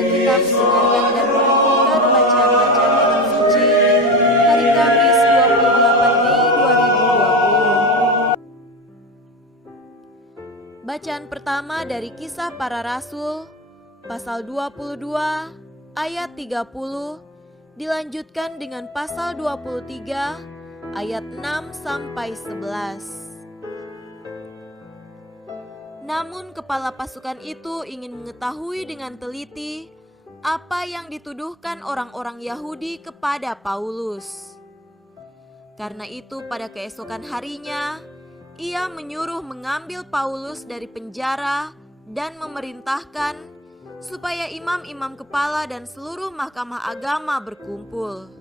Marilah kita mendengarkan dan merenungkan bacaan-bacaan kitab suci hari Kamis 28 Mei 2020. Bacaan pertama dari Kisah Para Rasul, pasal 22 ayat 30, dilanjutkan dengan pasal 23 ayat 6 sampai 11. Namun kepala pasukan itu ingin mengetahui dengan teliti apa yang dituduhkan orang-orang Yahudi kepada Paulus. Karena itu pada keesokan harinya, ia menyuruh mengambil Paulus dari penjara dan memerintahkan supaya imam-imam kepala dan seluruh mahkamah agama berkumpul.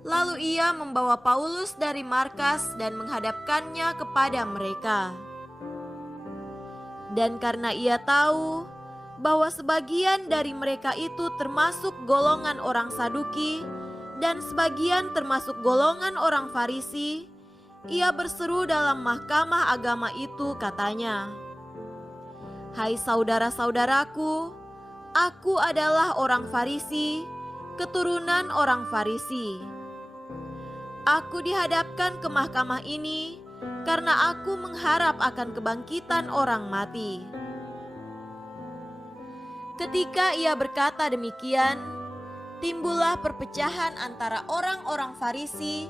Lalu ia membawa Paulus dari markas dan menghadapkannya kepada mereka. Dan karena ia tahu bahwa sebagian dari mereka itu termasuk golongan orang Saduki dan sebagian termasuk golongan orang Farisi, ia berseru dalam mahkamah agama itu, katanya, "Hai saudara-saudaraku, aku adalah orang Farisi, keturunan orang Farisi. Aku dihadapkan ke mahkamah ini karena aku mengharap akan kebangkitan orang mati." Ketika ia berkata demikian, timbullah perpecahan antara orang-orang Farisi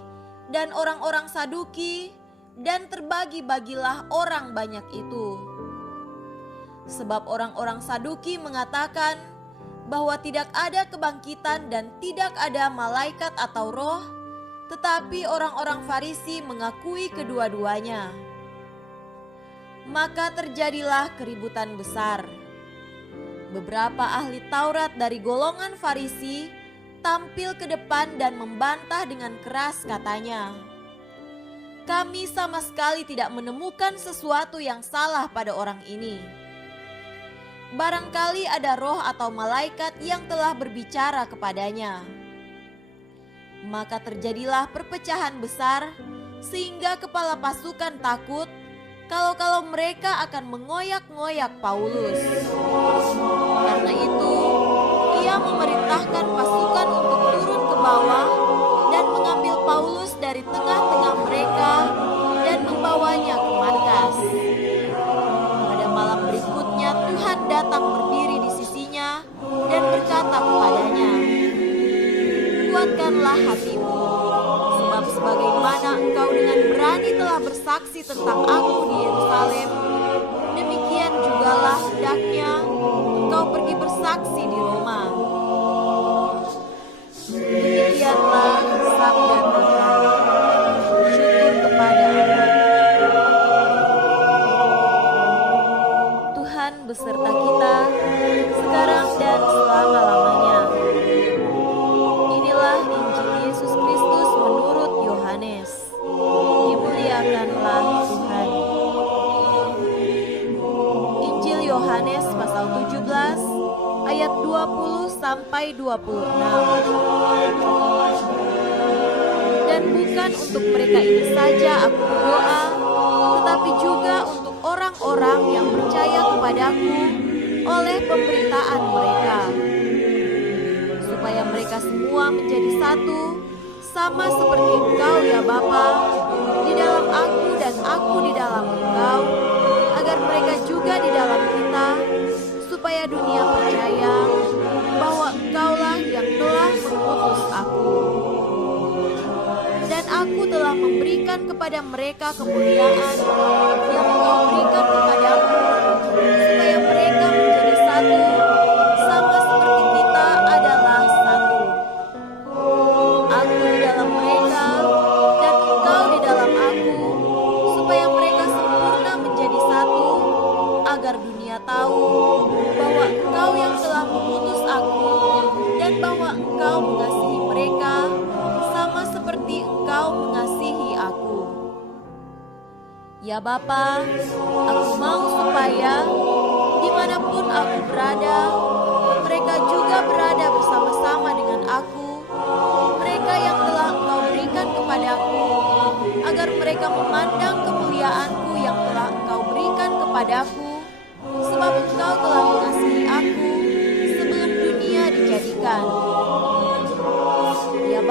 dan orang-orang Saduki, dan terbagi-bagilah orang banyak itu. Sebab orang-orang Saduki mengatakan bahwa tidak ada kebangkitan dan tidak ada malaikat atau roh, tetapi orang-orang Farisi mengakui kedua-duanya. Maka terjadilah keributan besar. Beberapa ahli Taurat dari golongan Farisi tampil ke depan dan membantah dengan keras, katanya, "Kami sama sekali tidak menemukan sesuatu yang salah pada orang ini. Barangkali ada roh atau malaikat yang telah berbicara kepadanya." Maka terjadilah perpecahan besar, sehingga kepala pasukan takut kalau mereka akan mengoyak-ngoyak Paulus. Karena itu, ia memerintahkan pasukan untuk turun ke bawah dan mengambil Paulus dari tengah-tengah mereka dan membawanya ke markas. Pada malam berikutnya Tuhan datang berdiri di sisinya dan berkata kepadanya, "Kuatkanlah hatimu, sebab sebagaimana engkau dengan berani telah bersaksi tentang aku di Yerusalem, demikian jugalah hendaknya engkau pergi bersaksi di Roma." Demikianlah sabda Tuhan. Syukur kepada Allah. Tuhan beserta kita sekarang dan selama-lamanya. Inilah Injil Yesus Kristus menurut Yohanes. Dimuliakanlah Tuhan. Injil Yohanes pasal 17 ayat 20 sampai 26. "Dan bukan untuk mereka ini saja aku berdoa, tetapi juga untuk orang-orang yang percaya kepadaku oleh pemberitaan mereka, supaya mereka semua menjadi satu, sama seperti Engkau ya Bapa, di dalam aku dan aku di dalam Engkau, agar mereka juga di dalam kita, supaya dunia percaya bahwa Engkaulah yang telah mengutus aku. Dan aku telah memberikan kepada mereka kemuliaan yang Engkau berikan kepadaku, supaya mereka menjadi satu, sama seperti kita adalah satu. Aku di dalam mereka dan Engkau di dalam aku, supaya mereka sempurna menjadi satu, agar dunia tahu bahwa Engkau yang telah mengutus aku dan bahwa Engkau mengasihi mereka sama seperti Engkau mengasihi aku. Ya Bapa, aku mau supaya dimanapun aku berada, mereka juga berada bersama-sama dengan aku, mereka yang telah Engkau berikan kepadaku, agar mereka memandang kemuliaanku yang telah Engkau berikan kepadaku, sebab Engkau telah mengasihi aku sebelum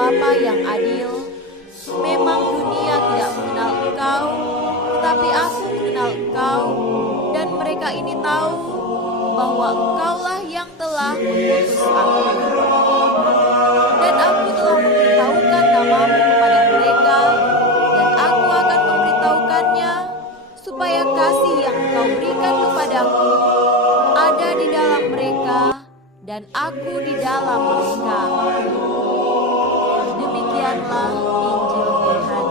Bapa yang adil. Memang dunia tidak mengenal Engkau, tetapi aku mengenal Engkau, dan mereka ini tahu bahwa Engkaulah yang telah mengutus aku. Dan aku telah memberitahukan namamu kepada mereka, dan aku akan memberitahukannya, supaya kasih yang Engkau berikan kepadaku ada di dalam mereka, dan aku di dalam mereka. Demikianlah Injil Tuhan.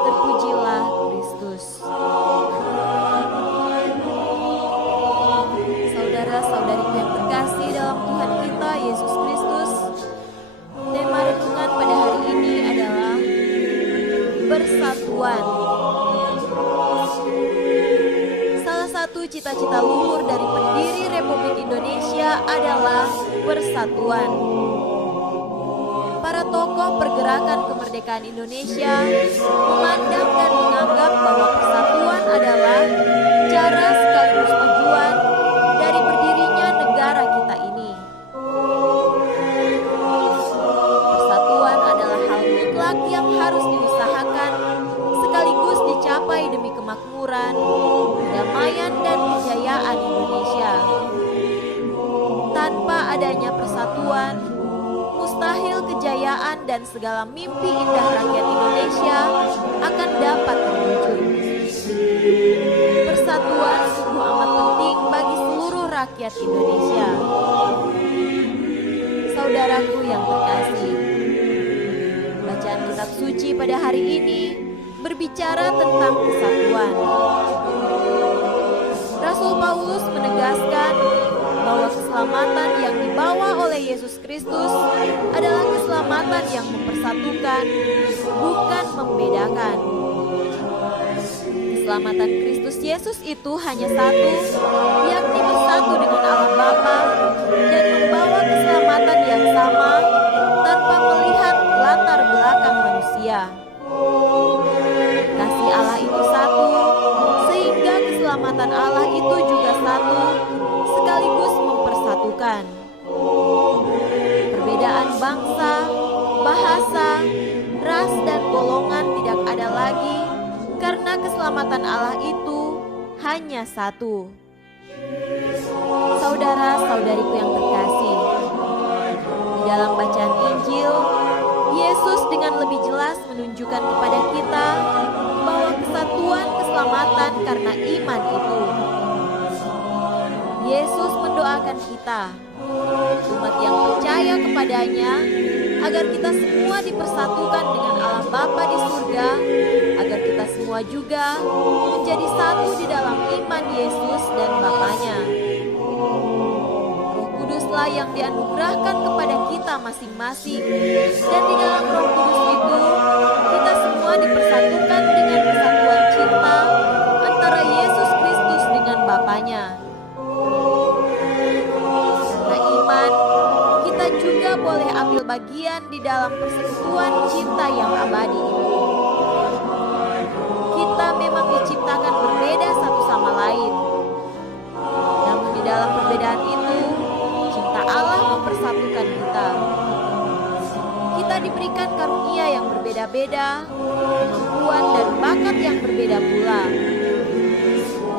Terpujilah Kristus. Saudara-saudariku yang terkasih dalam Tuhan kita Yesus Kristus, tema renungan pada hari ini adalah persatuan. Salah satu cita-cita luhur dari pendiri Republik Indonesia adalah persatuan. Para tokoh pergerakan kemerdekaan Indonesia memandang dan menganggap bahwa persatuan adalah cara sekaligus tujuan dari berdirinya negara kita ini. Persatuan adalah hal mutlak yang harus diusahakan sekaligus dicapai demi kemakmuran, kedamaian, dan kejayaan Indonesia. Tanpa adanya persatuan, mustahil kejayaan dan segala mimpi indah rakyat Indonesia akan dapat terwujud. Persatuan sungguh amat penting bagi seluruh rakyat Indonesia. Saudaraku yang terkasih, bacaan kitab suci pada hari ini berbicara tentang kesatuan. Rasul Paulus menegaskan bahwa keselamatan yang dibawa oleh Yesus Kristus adalah keselamatan yang mempersatukan, bukan membedakan. Keselamatan Kristus Yesus itu hanya satu, yakni bersatu dengan Allah Bapa dan membawa keselamatan yang sama tanpa melihat latar belakang manusia. Kasih Allah itu satu, sehingga keselamatan Allah itu juga satu, sekaligus mempersatukan. Perbedaan bangsa, bahasa, ras, dan golongan tidak ada lagi, karena keselamatan Allah itu hanya satu. Saudara-saudariku yang terkasih, di dalam bacaan Injil, Yesus dengan lebih jelas menunjukkan kepada kita bahwa kesatuan keselamatan karena iman itu. Yesus mendoakan kita, umat yang percaya kepadanya, agar kita semua dipersatukan dengan Allah Bapa di surga, agar kita semua juga menjadi satu di dalam iman Yesus dan Bapanya. Roh Kuduslah yang dianugerahkan kepada kita masing-masing, dan di dalam Roh Kudus itu kita semua dipersatukan dengan kesatuan cinta antara Yesus Kristus dengan Bapanya. Karena iman, kita juga boleh ambil bagian di dalam persekutuan cinta yang abadi itu. Kita memang diciptakan berbeda satu sama lain, namun di dalam perbedaan itu, cinta Allah mempersatukan kita. Kita diberikan karunia yang berbeda-beda, kemampuan dan bakat yang berbeda pula.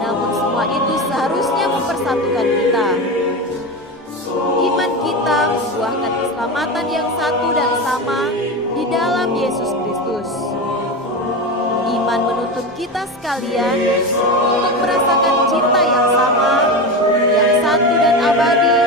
Namun semua itu seharusnya mempersatukan kita. Iman kita membuahkan keselamatan yang satu dan sama di dalam Yesus Kristus. Iman menuntun kita sekalian untuk merasakan cinta yang sama, yang satu dan abadi